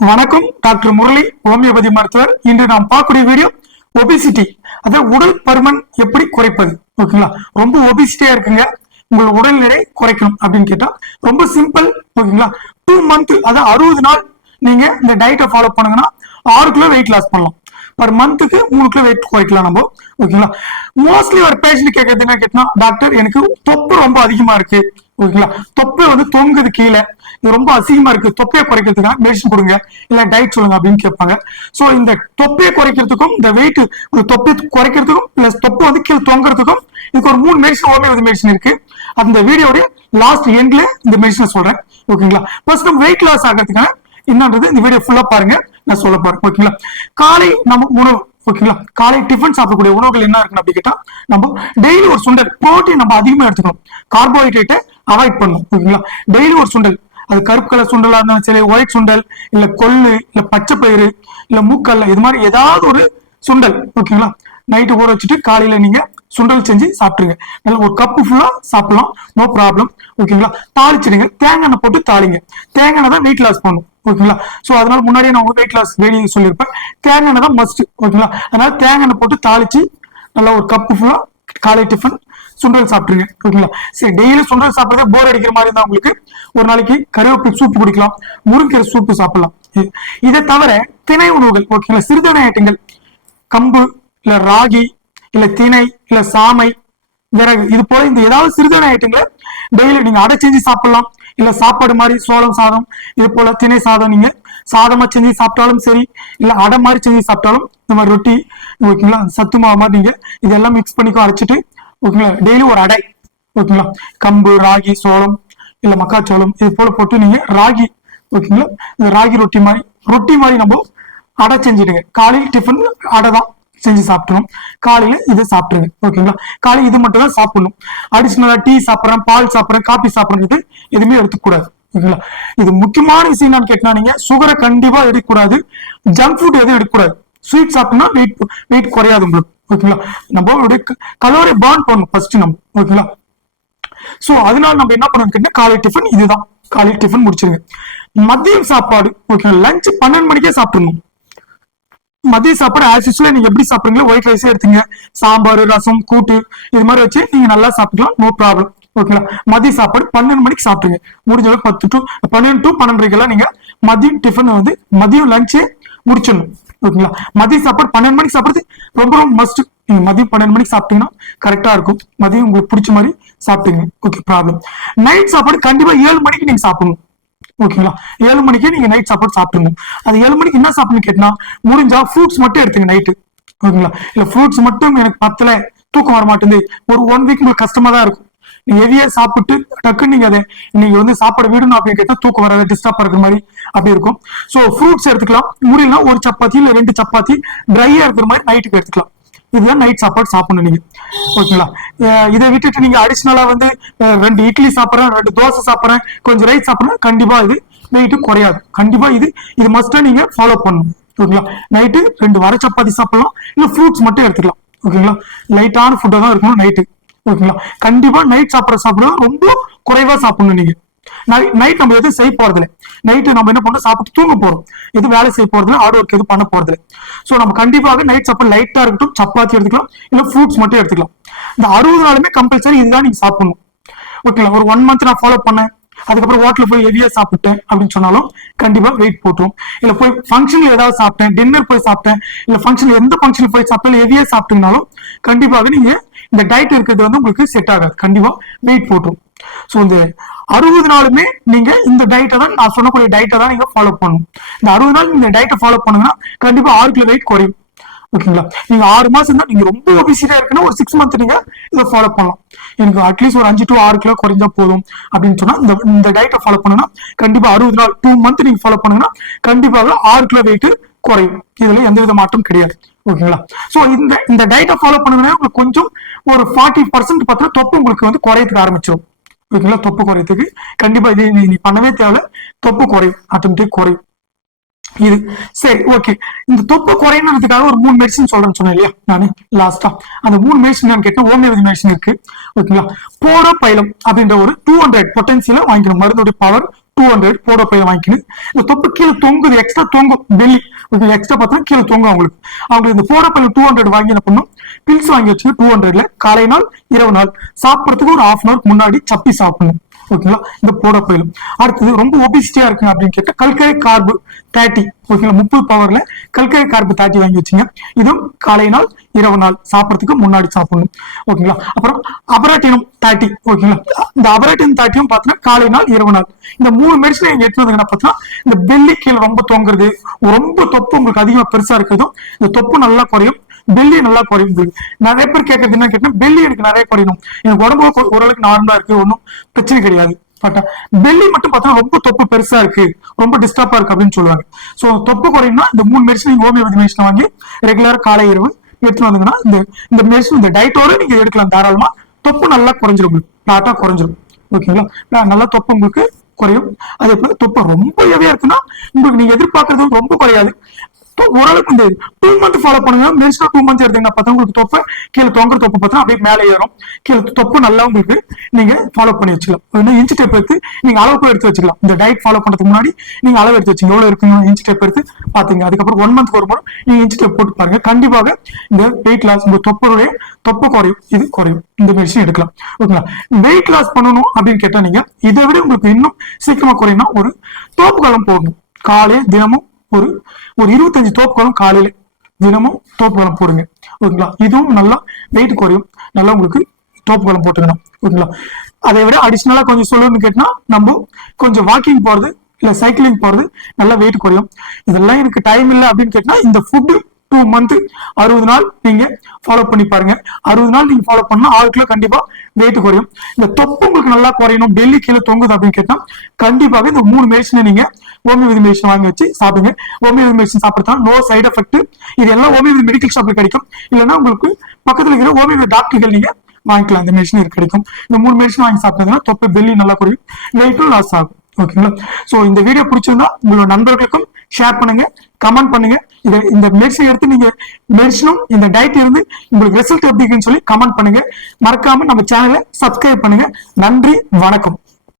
வணக்கம், doctor Murali, homeopathy மருத்துவர். இன்று நாம் பார்க்கக்கூடிய வீடியோ ஒபிசிட்டி, அதாவது உடல் பருமன் எப்படி குறைப்பது. ஓகேங்களா, ரொம்ப ஒபிசிட்டியா இருக்குங்க, உங்கள் உடல் எடை குறைக்கணும் அப்படின்னு கேட்டா ரொம்ப சிம்பிள். ஓகேங்களா, 2 month, அதாவது 60 நாள் நீங்க இந்த டயட்டை ஃபாலோ பண்ணுங்கன்னா 6 கிலோ வெயிட் லாஸ் பண்ணலாம். பர் மந்த்துக்கு 3 கிலோ வெயிட் குறைக்கலாம் நம்ம. ஓகேங்களா, மோஸ்ட்லி ஒரு பேஷண்ட் கேட்கறது என்ன கேட்டா, டாக்டர் எனக்கு தொப்பு ரொம்ப அதிகமா இருக்கு. ஓகேங்களா, தொப்பை வந்து தொங்குது கீழே, இது ரொம்ப அசிங்கமா இருக்கு, தொப்பையை குறைக்கிறதுக்காக மெடிசன் கொடுங்க, இல்ல டயட் சொல்லுங்க அப்படின்னு கேட்பாங்க. சோ இந்த தொப்பையை குறைக்கிறதுக்கும் இந்த வெயிட் தொப்பை குறைக்கிறதுக்கும் பிளஸ் தொப்பை வந்து கீழே தொங்குறதுக்கும் இதுக்கு ஒரு 3 மெடிசன், ஹோமியோபதி மெடிசன் இருக்கு. அந்த வீடியோட லாஸ்ட் எண்ட்ல இந்த மெடிசன் சொல்றேன். ஓகேங்களா, ஃபர்ஸ்ட் நம்ம வெயிட் லாஸ் ஆகிறதுக்கான என்னன்றது இந்த வீடியோ ஃபுல்லா பாருங்க, நான் சொல்ல போறேன். ஓகேங்களா, காலை நம்ம உணவு, ஓகேங்களா, காலை டிஃபன் சாப்பிடக்கூடிய உணவுகள் என்ன இருக்குன்னு அப்படி கேட்டா, நம்ம டெய்லி ஒரு சுண்டல், புரோட்டீன் நம்ம அதிகமா எடுத்துக்கணும், கார்போஹைட்ரேட்டை அவாய்ட் பண்ணணும். ஓகேங்களா, டெய்லி ஒரு சுண்டல், அது கருப்பு கலர் சுண்டலா இருந்தாலும் சரி, ஒயிட் சுண்டல், இல்ல கொள்ளு, இல்ல பச்சை பயிறு, இல்ல மூக்கல்ல, இது மாதிரி ஏதாவது ஒரு சுண்டல். ஓகேங்களா, நைட்டு ஊற வச்சுட்டு காலையில நீங்க சுண்டல் செஞ்சு சாப்பிட்டுருங்க. நல்லா ஒரு கப்பு ஃபுல்லா சாப்பிடலாம், நோ ப்ராப்ளம். ஓகேங்களா, தாளிச்சிடுங்க, தேங்காய் எண்ணெய் போட்டு தாளிங்க. தேங்காய் எண்ணெய் தான் வெயிட் லாஸ் பண்ணும். ஓகேங்களா, சோ அதனால முன்னாடியே நான் வெயிட் லாஸ் வீடியோ சொல்லியிருப்பேன், தேங்காய் எண்ணெய் தான் மஸ்ட். ஓகேங்களா, அதனால தேங்காய் எண்ணெய் போட்டு தாளிச்சு நல்லா ஒரு கப்பு ஃபுல்லா காலை டிஃபன் சுண்டல் சாப்பிட்டுருங்க. ஓகேங்களா, சரி, டெய்லி சுண்டல் சாப்பிடுறதே போர் அடிக்கிற மாதிரி இருந்தா உங்களுக்கு ஒரு நாளைக்கு கருவேப்பிலை சூப்பு குடிக்கலாம், முருங்கீரை சூப்பு சாப்பிடலாம். இதை தவிர திணை உணவுகள், ஓகேங்களா, சிறுதானிய ஐட்டங்கள், கம்பு இல்ல ராகி இல்ல திணை இல்ல சாமை, விறகு, இது போல இந்த ஏதாவது சிறுதானிய ஐட்டங்களை டெய்லி நீங்க அடை செஞ்சு சாப்பிடலாம். இல்ல சாப்பாடு மாதிரி சோளம் சாதம், இது போல திணை சாதம் நீங்க சாதமா செஞ்சு சாப்பிட்டாலும் சரி, இல்ல அடை மாதிரி செஞ்சு சாப்பிட்டாலும், இந்த மாதிரி ரொட்டி, ஓகேங்களா, சத்து மாவு மாதிரி நீங்க இதெல்லாம் மிக்ஸ் பண்ணிக்கோ, அரைச்சிட்டு, ஓகேங்களா, டெய்லி ஒரு அடை, ஓகேங்களா, கம்பு ராகி சோளம் இல்ல மக்காச்சோளம் இது போல போட்டு நீங்க ராகி, ஓகேங்களா, இந்த ராகி ரொட்டி மாதிரி நம்ம அடை செஞ்சுடுங்க. காலையில் டிஃபன் அடை தான் செஞ்சு சாப்பிடணும், காலையில இதை சாப்பிட்டுருங்க. ஓகேங்களா, காலையில் இது மட்டும் தான் சாப்பிடணும். அடிஷனலா டீ சாப்பிட்றேன், பால் சாப்பிட்றேன், காபி சாப்பிட்றது எதுவுமே எடுத்துக்கூடாது. ஓகேங்களா, இது முக்கியமான விஷயம் என்னன்னு கேட்டா, நீங்க சுகரை கண்டிப்பா எடுக்கக்கூடாது, ஜங்க் ஃபுட் எதுவும் எடுக்கக்கூடாது. ஸ்வீட் சாப்பிட்டோம்னா வெயிட் குறையாது உங்களுக்கு. ஓகேங்களா, நம்ம கலோரி பர்ன் பண்ணணும் ஃபர்ஸ்ட் நம்ம. ஓகேங்களா, சோ அதனால நம்ம என்ன பண்ணணும் கேட்டா, காலை டிஃபன் இதுதான், காலை டிஃபன் முடிச்சிருங்க. மதியம் சாப்பாடு, ஓகேங்களா, லஞ்ச் 12 மணிக்கே சாப்பிடணும். மதிய சாப்பாடு ஆஸ் யூசுவலா நீங்க எப்படி சாப்பிடுறீங்களோ ஒயிட் ரைஸே எடுத்துங்க, சாம்பார் ரசம் கூட்டு இது மாதிரி வச்சு நீங்க நல்லா சாப்பிடலாம், நோ ப்ராப்ளம். ஓகேங்களா, மதிய சாப்பாடு 12 மணிக்கு சாப்பிடுங்க, முடிஞ்ச அளவுக்கு 12 to 12:30 நீங்க மதியம் டிஃபன் வந்து மதியம் லஞ்சே முடிச்சிடணும். ஓகேங்களா, மதிய சாப்பாடு 12 மணிக்கு சாப்பிடுறது ரொம்ப ரொம்ப மஸ்ட். நீங்க மதியம் 12 மணிக்கு சாப்பிட்டீங்கன்னா கரெக்டா இருக்கும், மதியம் உங்களுக்கு பிடிச்ச மாதிரி சாப்பிட்டுங்க. Okay, problem. நைட் சாப்பாடு கண்டிப்பா 7 மணிக்கு நீங்க சாப்பிடணும். ஓகேங்களா, 7 மணிக்கு நீங்க நைட் சாப்பாடு சாப்பிடணும். அது 7 மணிக்கு என்ன சாப்பிடணும் கேட்டா, முடிஞ்சா ஃப்ரூட்ஸ் மட்டும் எடுத்துங்க நைட்டு. ஓகேங்களா, இல்ல ஃப்ரூட்ஸ் மட்டும் எனக்கு பத்தல, தூக்கம் வர மாட்டேங்குது, ஒரு 1 வீக் உங்களுக்கு கஷ்டமா தான் இருக்கும். நீங்க ஹெவியா சாப்பிட்டு டக்குன்னு நீங்க அதை நீங்க வந்து சாப்பாடு விடணும் அப்படின்னு கேட்டா தூக்கம் வராது, டிஸ்டர்ப் இருக்கிற மாதிரி அப்படி இருக்கும். சோ ஃப்ரூட்ஸ் எடுத்துக்கலாம், முடியலன்னா ஒரு சப்பாத்தி இல்ல 2 சப்பாத்தி ட்ரையா இருக்கிற மாதிரி நைட்டுக்கு எடுத்துக்கலாம். இதுதான் நைட் சாப்பாடு சாப்பிடணும் நீங்க. ஓகேங்களா, இதை விட்டுட்டு நீங்க அடிஷனலா வந்து 2 இட்லி சாப்பிட்றேன், 2 தோசை சாப்பிட்றேன், கொஞ்சம் ரைஸ் சாப்பிட்றேன், கண்டிப்பா இது வெயிட்டு குறையாது. கண்டிப்பா இது மஸ்டா நீங்க ஃபாலோ பண்ணணும். ஓகேங்களா, நைட்டு 2 வர சப்பாத்தி சாப்பிடலாம், இல்ல ஃப்ரூட்ஸ் மட்டும் எடுத்துக்கலாம். ஓகேங்களா, லைட்டான ஃபுட்டா தான் இருக்கணும் நைட்டு. ஓகேங்களா, கண்டிப்பா நைட் சாப்பிட ரொம்ப குறைவா சாப்பிடணும் நீங்க. நைட் நம்ம எதுவும் செய்ய போறது இல்லை, நைட்டு நம்ம என்ன பண்ணோம், சாப்பிட்டு தூங்க போறோம், எதுவும் வேலை செய்ய போறது இல்லை, ஹார்ட் ஒர்க் எதுவும் பண்ண போறது இல்லை. சோ நம்ம கண்டிப்பாக நைட் சாப்பாடு லைட்டா இருக்கட்டும், சப்பாத்தி எடுத்துக்கலாம், இல்ல ஃப்ரூட்ஸ் மட்டும் எடுத்துக்கலாம். இந்த 60 நாளுமே கம்பல்சரி இதுதான் நீங்க சாப்பிடணும். ஓகேங்களா, ஒரு 1 month நான் ஃபாலோ பண்ணேன், அதுக்கப்புறம் ஹோட்டல போய் ஹெவியா சாப்பிட்டேன் அப்படின்னு சொன்னாலும் கண்டிப்பா வெயிட் போட்டோம். இல்ல போய் ஃபங்க்ஷன்ல ஏதாவது சாப்பிட்டேன், டின்னர் போய் சாப்பிட்டேன், இல்ல ஃபங்க்ஷன்ல எந்த ஃபங்க்ஷன்ல போய் சாப்பிட்டாலும் ஹெவியா சாப்பிட்டீங்கனாலும் கண்டிப்பாக நீங்க இந்த டயட் இருக்கிறது வந்து உங்களுக்கு செட் ஆகாது, கண்டிப்பா வெயிட் போட்டோம். சோ இந்த 60 நாளுமே நீங்க இந்த டயட்டை தான், நான் சொன்னக்கூடிய டயட்டை தான் நீங்க ஃபாலோ பண்ணணும். இந்த 60 நாள் இந்த டயட்டை ஃபாலோ பண்ணுங்கன்னா கண்டிப்பா 6 கிலோ வெயிட் குறையும். ஓகேங்களா, நீங்க 6 மாசம் தான், நீங்க ரொம்ப ஒபிசிட்டியா இருக்குன்னா ஒரு 6 month நீங்க இதை ஃபாலோ பண்ணலாம். எனக்கு அட்லீஸ்ட் ஒரு 5 to 6 கிலோ குறைஞ்சா போதும் அப்படின்னு சொன்னா இந்த டயட்டை ஃபாலோ பண்ணுன்னா கண்டிப்பா 60 நாள் 2 month நீங்க ஃபாலோ பண்ணுங்கன்னா கண்டிப்பாக 6 கிலோ வெயிட் குறையும். இதுல எந்தவித மாற்றம் கிடையாது. ஓகேங்களா, சோ இந்த டயட்டை ஃபாலோ பண்ணுங்கன்னா உங்களுக்கு கொஞ்சம் ஒரு 40% பார்த்தா தொப்பு உங்களுக்கு வந்து குறையத்துக்கு ஆரம்பிச்சிடும். ஓகேங்களா, தொப்பு குறையத்துக்கு கண்டிப்பா இது நீ பண்ணவே தேவையில்ல, தொப்பு குறையும், ஆட்டோமேட்டிக் குறையும். இது சரி, ஓகே. இந்த தொப்பு குறையினதுக்காக ஒரு 3 மெடிசன் சொல்றேன்னு சொன்னேன் இல்லையா நானு லாஸ்டா, அந்த 3 மெடிசன் கேட்டேன், ஹோமியோபதி மெடிசன் இருக்கு. ஓகேங்களா, போரோபைலம் அப்படின்ற ஒரு 200 பொட்டன்சியல வாங்கிக்கணும், மருந்துடைய பவர் 200 போட பையில வாங்கிக்கணும். இந்த தொப்பு கீழே தொங்குது, எக்ஸ்ட்ரா தொங்கும் பெல்லி எக்ஸ்ட்ரா பார்த்தா கீழே தொங்கும் அவங்களுக்கு இந்த போட பையில 200 வாங்கி என்ன பண்ணும், பில்ஸ் வாங்கி வச்சு 200ல காலை நாள் இரவு நாள் சாப்பிட்றதுக்கு ஒரு ½ hour முன்னாடி சப்பி சாப்பிடணும். ஓகேங்களா, இந்த போட பயிலும். அடுத்தது ரொம்ப ஒபிசிட்டியா இருக்கு அப்படின்னு கேட்டா கல்கரை கார்பு 30 ஓகேங்களா, 30 பவர்ல கல்கரை கார்பு 30 வாங்கி வச்சுங்க. இதுவும் காலை நாள் இரவு நாள் சாப்பிட்றதுக்கு முன்னாடி சாப்பிடணும். ஓகேங்களா, அப்புறம் அபராட்டினம் 30 ஓகேங்களா, இந்த அபராட்டினம் 30யும் பார்த்தீங்கன்னா காலை நாள் இரவு நாள். இந்த 3 மெடிசன் நீங்க எடுத்து வந்தீங்கன்னா பார்த்தீங்கன்னா இந்த பெல்லி கீழே ரொம்ப தொங்குறது, ரொம்ப தொப்பு உங்களுக்கு அதிகமா பெருசா இருக்கிறதும் இந்த தொப்பு நல்லா குறையும், பெல்லி நல்லா குறையும். நிறைய பேர் கேட்கறது என்ன கேட்டா, பெல்லி எனக்கு நிறைய குறையணும், எனக்கு உடம்பு ஓரளவுக்கு நார்மலா இருக்கு, ஒன்றும் பிரச்சனை கிடையாது. பட் பெல்லி மட்டும் பார்த்தா ரொம்ப தொப்பு பெருசா இருக்கு, ரொம்ப டிஸ்டர்பா இருக்கு அப்படின்னு சொல்லுவாங்க. சோ தொப்பு குறையும்னா இந்த 3 மெடிசன் ஹோமியோபதி மெடிசன் வாங்கி ரெகுலரா காலை இரவு எடுத்துட்டு வந்தீங்கன்னா இந்த மெடிசன் இந்த டயட்டோட நீங்க எடுக்கலாம் தாராளமா. தொப்பு நல்லா குறைஞ்சிரும், டாட்டா குறைஞ்சிரும். ஓகேங்களா, நல்லா தொப்பு உங்களுக்கு குறையும். அதே போல தொப்பு ரொம்ப ஹெவியா இருக்குன்னா உங்களுக்கு நீங்க எதிர்பார்க்கறது ரொம்ப குறையாது, ஓரளவுக்கு இந்த 2 month ஃபாலோ பண்ணுங்க. மெடிசனா 2 month எடுத்தீங்கன்னா பார்த்தா உங்களுக்கு தொப்பை கீழே தொங்குற தொப்பு பார்த்தா அப்படியே மேலே ஏறும், கீழே தொப்பு நல்லா உங்களுக்கு நீங்க ஃபாலோ பண்ணி வச்சுக்கலாம். இன்ச் டேப் எடுத்து நீங்க அளவுக்கு எடுத்து வச்சுக்கலாம். இந்த டயட் ஃபாலோ பண்றதுக்கு முன்னாடி நீங்க அளவு எடுத்து வச்சுங்க, எவ்வளவு இருக்குங்க இன்ச் டேப் எடுத்து பாத்தீங்க. அதுக்கப்புறம் 1 month ஒரு முறை நீங்க இன்ச் டேப் போட்டு பாருங்க, கண்டிப்பாக இந்த வெயிட் லாஸ், இந்த தொப்பு குறையும், இது குறையும். இந்த மெடிசன் எடுக்கலாம். ஓகேங்களா, வெயிட் லாஸ் பண்ணணும் அப்படின்னு கேட்டா நீங்க இதை விட உங்களுக்கு இன்னும் சீக்கிரமா குறையணும், ஒரு தோப்பு காலம் போடணும். காலை தினமும் ஒரு 25 தோப்புகளும் காலையில தினமும் தோப்புகளும் போடுங்க. ஓகேங்களா, இதுவும் நல்லா வெயிட் குறையும், நல்லா உங்களுக்கு தோப்புகளும் போட்டுக்கணும். ஓகேங்களா, அதை விட அடிஷனலா கொஞ்சம் சொல்லணும்னு கேட்டா நம்ம கொஞ்சம் வாக்கிங் போறது இல்ல சைக்கிளிங் போறது நல்லா வெயிட் குறையும். இதெல்லாம் எனக்கு டைம் இல்லை அப்படின்னு கேட்டா இந்த ஃபுட் 2 month 60 நாள் நீங்க ஃபாலோ பண்ணி பாருங்க. 60 நாள் நீங்க ஃபாலோ பண்ணா 6 கிலோ கண்டிப்பா வெயிட் குறையும். இந்த தொப்பு உங்களுக்கு நல்லா குறையணும், டெல்லி கீழே தொங்குது அப்படின்னு கேட்டா கண்டிப்பாக இந்த 3 மெடிசனை நீங்க ஹோமியோபதி மெடிசன் வாங்கி வச்சு சாப்பிடுங்க. ஹோமியோபதி மெடிசன் சாப்பிட்டா நோ சைடு எஃபெக்ட். இது எல்லாம் ஹோமியோபதி மெடிக்கல் ஷாப்ல கிடைக்கும், இல்லைன்னா உங்களுக்கு பக்கத்துல இருக்கிற ஹோமியோபதி டாக்டர்கள் நீங்க வாங்கிக்கலாம். இந்த மெடிசன் கிடைக்கும். இந்த 3 மெடிசன் வாங்கி சாப்பிட்டீங்கன்னா தொப்பை பெல்லி நல்லா குறையும், வெயிட்டும் லாஸ் ஆகும். ஓகேங்களா, சோ இந்த வீடியோ பிடிச்சிருந்தா உங்களோட நண்பர்களுக்கும் ஷேர் பண்ணுங்க, கமெண்ட் பண்ணுங்க. இந்த மெடிசன் எடுத்து நீங்க மெடிசனும் இந்த டயட் இருந்து உங்களுக்கு ரிசல்ட் எப்படி இருக்குன்னு சொல்லி கமெண்ட் பண்ணுங்க. மறக்காம நம்ம சேனலை சப்ஸ்கிரைப் பண்ணுங்க. நன்றி, வணக்கம்.